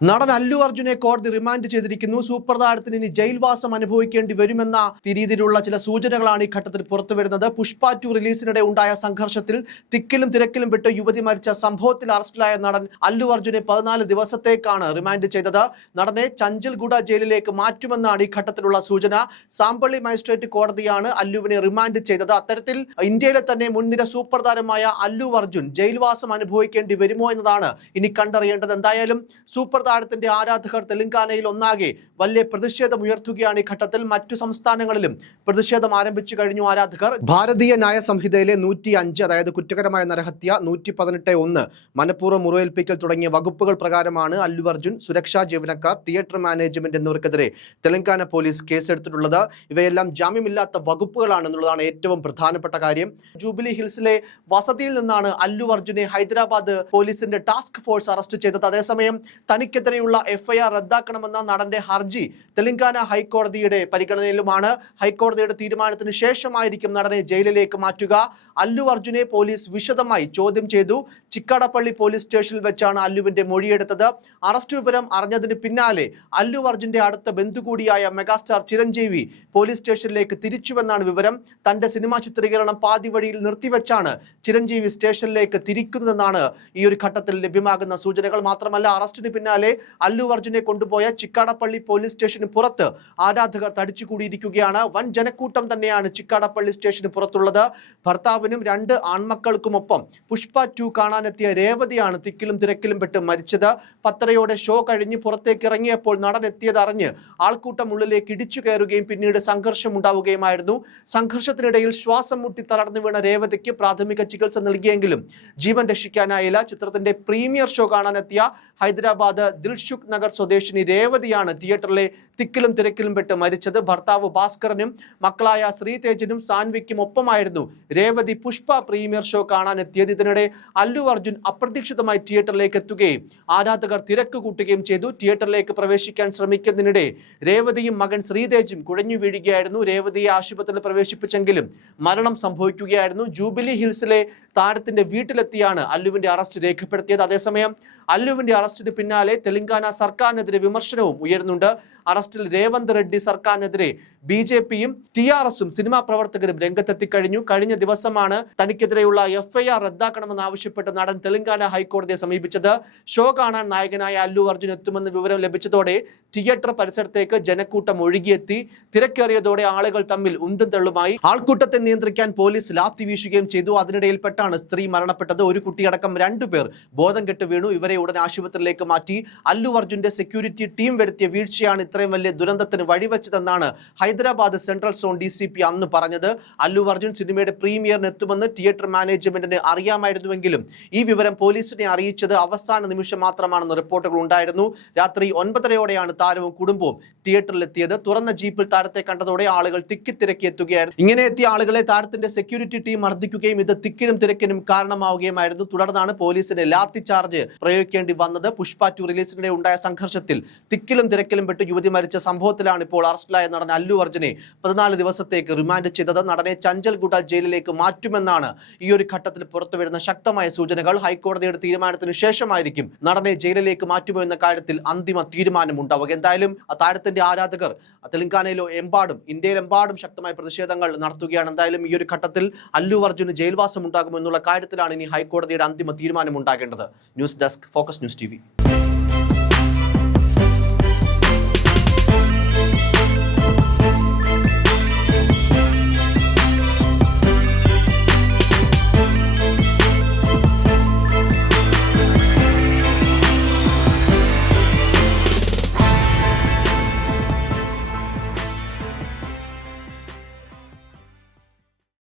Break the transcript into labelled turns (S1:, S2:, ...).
S1: നടൻ അല്ലു അർജുനെ കോടതി റിമാൻഡ് ചെയ്തിരിക്കുന്നു. സൂപ്പർ താരത്തിന് ഇനി ജയിൽവാസം അനുഭവിക്കേണ്ടി വരുമെന്ന രീതിയിലുള്ള ചില സൂചനകളാണ് ഈ ഘട്ടത്തിൽ പുറത്തുവരുന്നത് പുഷ്പ ടു റിലീസിനിടെ ഉണ്ടായ സംഘർഷത്തിൽ തിക്കിലും തിരക്കിലും വിട്ട് യുവതി മരിച്ച സംഭവത്തിൽ അറസ്റ്റിലായ നടൻ അല്ലു അർജുനെ പതിനാല് ദിവസത്തേക്കാണ് റിമാൻഡ് ചെയ്തത്. നടനെ ചഞ്ചൽഗുഡ ജയിലിലേക്ക് മാറ്റുമെന്നാണ് ഈ ഘട്ടത്തിലുള്ള സൂചന. സാമ്പള്ളി മജിസ്ട്രേറ്റ് കോടതിയാണ് അല്ലുവിനെ റിമാൻഡ് ചെയ്തത്. അത്തരത്തിൽ ഇന്ത്യയിലെ തന്നെ മുൻനിര സൂപ്പർ താരമായ അല്ലു അർജുൻ ജയിൽവാസം അനുഭവിക്കേണ്ടി വരുമോ എന്നതാണ് ഇനി കണ്ടറിയേണ്ടത്. എന്തായാലും സൂപ്പർ താരത്തിന്റെ ആരാധകർ തെലങ്കാനയിൽ ഒന്നാകെ വലിയ പ്രതിഷേധം ഉയർത്തുകയാണ് ഈ ഘട്ടത്തിൽ. മറ്റു സംസ്ഥാനങ്ങളിലും പ്രതിഷേധം ആരംഭിച്ചു കഴിഞ്ഞു ആരാധകർ. ഭാരതീയ ന്യായ സംഹിതയിലെ നൂറ്റി അഞ്ച് അതായത് കുറ്റകരമായ നരഹത്യ നൂറ്റി പതിനെട്ട് ഒന്ന് മനഃപൂർവം മുറിവേൽപ്പിക്കൽ തുടങ്ങിയ വകുപ്പുകൾ പ്രകാരമാണ് അല്ലു അർജുൻ സുരക്ഷാ ജീവനക്കാർ തിയേറ്റർ മാനേജ്മെന്റ് എന്നിവർക്കെതിരെ തെലങ്കാന പോലീസ് കേസെടുത്തിട്ടുള്ളത്. ഇവയെല്ലാം ജാമ്യമില്ലാത്ത വകുപ്പുകളാണ് എന്നുള്ളതാണ് ഏറ്റവും പ്രധാനപ്പെട്ട കാര്യം. ജൂബിലി ഹിൽസിലെ വസതിയിൽ നിന്നാണ് അല്ലു അർജുനെ ഹൈദരാബാദ് പോലീസിന്റെ ടാസ്ക് ഫോഴ്സ് അറസ്റ്റ് ചെയ്തത്. അതേസമയം തനിക്കെതിരെയുള്ള എഫ്ഐആർ റദ്ദാക്കണമെന്ന നടന്റെ ഹർജി തെലങ്കാന ഹൈക്കോടതിയുടെ പരിഗണനയിലുമാണ്. ഹൈക്കോടതിയുടെ തീരുമാനത്തിന് ശേഷമായിരിക്കും നടനെ ജയിലിലേക്ക് മാറ്റുക. അല്ലു അർജുനെ പോലീസ് വിശദമായി ചോദ്യം ചെയ്തു. ചിക്കാടപ്പള്ളി പോലീസ് സ്റ്റേഷനിൽ വെച്ചാണ് അല്ലുവിന്റെ മൊഴിയെടുത്തത്. അറസ്റ്റ് വിവരം അറിഞ്ഞതിന് പിന്നാലെ അല്ലു അർജുന്റെ അടുത്ത ബന്ധു കൂടിയായ മെഗാസ്റ്റാർ ചിരഞ്ജീവി പോലീസ് സ്റ്റേഷനിലേക്ക് തിരിച്ചുവെന്നാണ് വിവരം. തന്റെ സിനിമാ ചിത്രീകരണം പാതി വഴിയിൽ നിർത്തിവെച്ചാണ് ചിരഞ്ജീവി സ്റ്റേഷനിലേക്ക് തിരിക്കുന്നതെന്നാണ് ഈ ഒരു ഘട്ടത്തിൽ ലഭ്യമാകുന്ന സൂചനകൾ. മാത്രമല്ല അറസ്റ്റിന് പിന്നാലെ അല്ലു അർജുനെ കൊണ്ടുപോയ ചിക്കാടപ്പള്ളി പോലീസ് സ്റ്റേഷന് പുറത്ത് ആരാധകർ തടിച്ചുകൂടിയിരിക്കുകയാണ്. വൻ ജനക്കൂട്ടം തന്നെയാണ് ചിക്കാടപ്പള്ളി സ്റ്റേഷന് പുറത്തുള്ളത്. ഭർത്താവിനും രണ്ട് ആൺമക്കൾക്കുമൊപ്പം. പുഷ്പ ടു കാണാനെത്തിയ രേവതിയാണ് തിക്കിലും തിരക്കിലും പെട്ട് മരിച്ചത്. പത്രയോടെ ഷോ കഴിഞ്ഞ് പുറത്തേക്ക് ഇറങ്ങിയപ്പോൾ നടൻ എത്തിയത് അറിഞ്ഞ് ആൾക്കൂട്ടം ഉള്ളിലേക്ക് ഇടിച്ചു കയറുകയും പിന്നീട് സംഘർഷം ഉണ്ടാവുകയുമായിരുന്നു. സംഘർഷത്തിനിടയിൽ ശ്വാസം മുട്ടി തളർന്നു വീണ രേവതിക്ക് പ്രാഥമിക ചികിത്സ നൽകിയെങ്കിലും ജീവൻ രക്ഷിക്കാനായില്ല. ചിത്രത്തിന്റെ പ്രീമിയർ ഷോ കാണാനെത്തിയ ഹൈദരാബാദ് ദിൽഷുഖ് നഗർ സ്വദേശിനി രേവതിയാണ് തിയേറ്ററിലെ തിക്കിലും തിരക്കിലും പെട്ട് മരിച്ചത്. ഭർത്താവ് ഭാസ്കരനും മക്കളായ ശ്രീതേജനും സാൻവിക്കും ഒപ്പമായിരുന്നു രേവതി പുഷ്പ പ്രീമിയർ ഷോ കാണാനെത്തിയത് ഇതിനിടെ അല്ലു അർജുൻ അപ്രതീക്ഷിതമായി തിയേറ്ററിലേക്ക് എത്തുകയും ആരാധകർ തിരക്ക് കൂട്ടുകയും ചെയ്തു. തിയേറ്ററിലേക്ക് പ്രവേശിക്കാൻ ശ്രമിക്കുന്നതിനിടെ രേവതിയും മകൻ ശ്രീതേജും കുഴഞ്ഞു വീഴുകയായിരുന്നു. രേവതിയെ ആശുപത്രിയിൽ പ്രവേശിപ്പിച്ചെങ്കിലും മരണം സംഭവിക്കുകയായിരുന്നു. ജൂബിലി ഹിൽസിലെ താരത്തിന്റെ വീട്ടിലെത്തിയാണ് അല്ലുവിന്റെ അറസ്റ്റ് രേഖപ്പെടുത്തിയത്. അതേസമയം അല്ലുവിന്റെ അറസ്റ്റിന് പിന്നാലെ തെലങ്കാന സർക്കാരിനെതിരെ വിമർശനവും ഉയരുന്നുണ്ട്. അറസ്റ്റിൽ രേവന്ത് റെഡ്ഡി സർക്കാരിനെതിരെ ബി ജെ പിയും ടി ആർ എസും സിനിമാ പ്രവർത്തകരും രംഗത്തെത്തിക്കഴിഞ്ഞു. കഴിഞ്ഞ ദിവസമാണ് തനിക്കെതിരെയുള്ള എഫ് ഐ ആർ റദ്ദാക്കണമെന്ന് ആവശ്യപ്പെട്ട് നടൻ തെലങ്കാന ഹൈക്കോടതിയെ സമീപിച്ചത്. ഷോ കാണാൻ നായകനായ അല്ലു അർജുൻ എത്തുമെന്ന് വിവരം ലഭിച്ചതോടെ തിയേറ്റർ പരിസരത്തേക്ക് ജനക്കൂട്ടം ഒഴുകിയെത്തി. തിരക്കേറിയതോടെ ആളുകൾ തമ്മിൽ ഉന്തും തള്ളുമായി. ആൾക്കൂട്ടത്തെ നിയന്ത്രിക്കാൻ പോലീസ് ലാത്തി വീശുകയും ചെയ്തു. അതിനിടയിൽപ്പെട്ടാണ് സ്ത്രീ മരണപ്പെട്ടത്. ഒരു കുട്ടിയടക്കം രണ്ടുപേർ ബോധം കെട്ട് വീണു. ഇവരെ ഉടൻ ആശുപത്രിയിലേക്ക് മാറ്റി. അല്ലു അർജുന്റെ സെക്യൂരിറ്റി ടീം വരുത്തിയ വീഴ്ചയാണ് ഇത്രയും വലിയ ദുരന്തത്തിന് വഴിവെച്ചതെന്നാണ് Hyderabad central zone D C P അന്ന് പറഞ്ഞത് അല്ലു അർജുൻ സിനിമയുടെ പ്രീമിയറിന് എത്തുമെന്ന് തിയേറ്റർ മാനേജ്മെന്റിന് അറിയാമായിരുന്നുവെങ്കിലും ഈ വിവരം പോലീസിനെ അറിയിച്ചത് അവസാന നിമിഷം മാത്രമാണെന്ന് റിപ്പോർട്ടുകൾ ഉണ്ടായിരുന്നു. രാത്രി ഒൻപതരയോടെയാണ് താരവും കുടുംബവും തിയേറ്ററിലെത്തിയത്. തുറന്ന ജീപ്പിൽ താരത്തെ കണ്ടതോടെ ആളുകൾ തിക്കിത്തിരക്കി എത്തുകയായിരുന്നു. ഇങ്ങനെ എത്തിയ ആളുകളെ താരത്തിന്റെ സെക്യൂരിറ്റി ടീം മർദ്ദിക്കുകയും ഇത് തിക്കിനും തിരക്കിനും കാരണമാവുകയുമായിരുന്നു. തുടർന്നാണ് പോലീസിന് ലാത്തി ചാർജ് പ്രയോഗിക്കേണ്ടി വന്നത്. പുഷ്പ ടു റിലീസിനിടെ ഉണ്ടായ സംഘർഷത്തിൽ തിക്കിലും തിരക്കിലും പെട്ട് യുവതി മരിച്ച സംഭവത്തിലാണ് ഇപ്പോൾ അറസ്റ്റിലായ നടൻ അല്ലു അർജുനെ പതിനാല് ദിവസത്തേക്ക് റിമാൻഡ് ചെയ്തത്. നടനെ ചഞ്ചൽഗുഡ ജയിലിലേക്ക് മാറ്റുമെന്നാണ് ഈ ഒരു ഘട്ടത്തിൽ പുറത്തുവരുന്ന ശക്തമായ സൂചനകൾ. ഹൈക്കോടതിയുടെ തീരുമാനത്തിന് ശേഷമായിരിക്കും നടനെ ജയിലിലേക്ക് മാറ്റുമോ എന്ന കാര്യത്തിൽ അന്തിമ തീരുമാനം ഉണ്ടാവുക എന്തായാലും ആ താരത്തിന്റെ ആരാധകർ തെലങ്കാനയിലോ എമ്പാടും ഇന്ത്യയിലെമ്പാടും ശക്തമായ പ്രതിഷേധങ്ങൾ നടത്തുകയാണ്. എന്തായാലും ഈ ഒരു ഘട്ടത്തിൽ അല്ലു അർജുന് ജയിൽവാസം ഉണ്ടാകുമോ എന്നുള്ള കാര്യത്തിലാണ് ഇനി ഹൈക്കോടതിയുടെ അന്തിമ തീരുമാനം ഉണ്ടാകേണ്ടത് news desk focus news T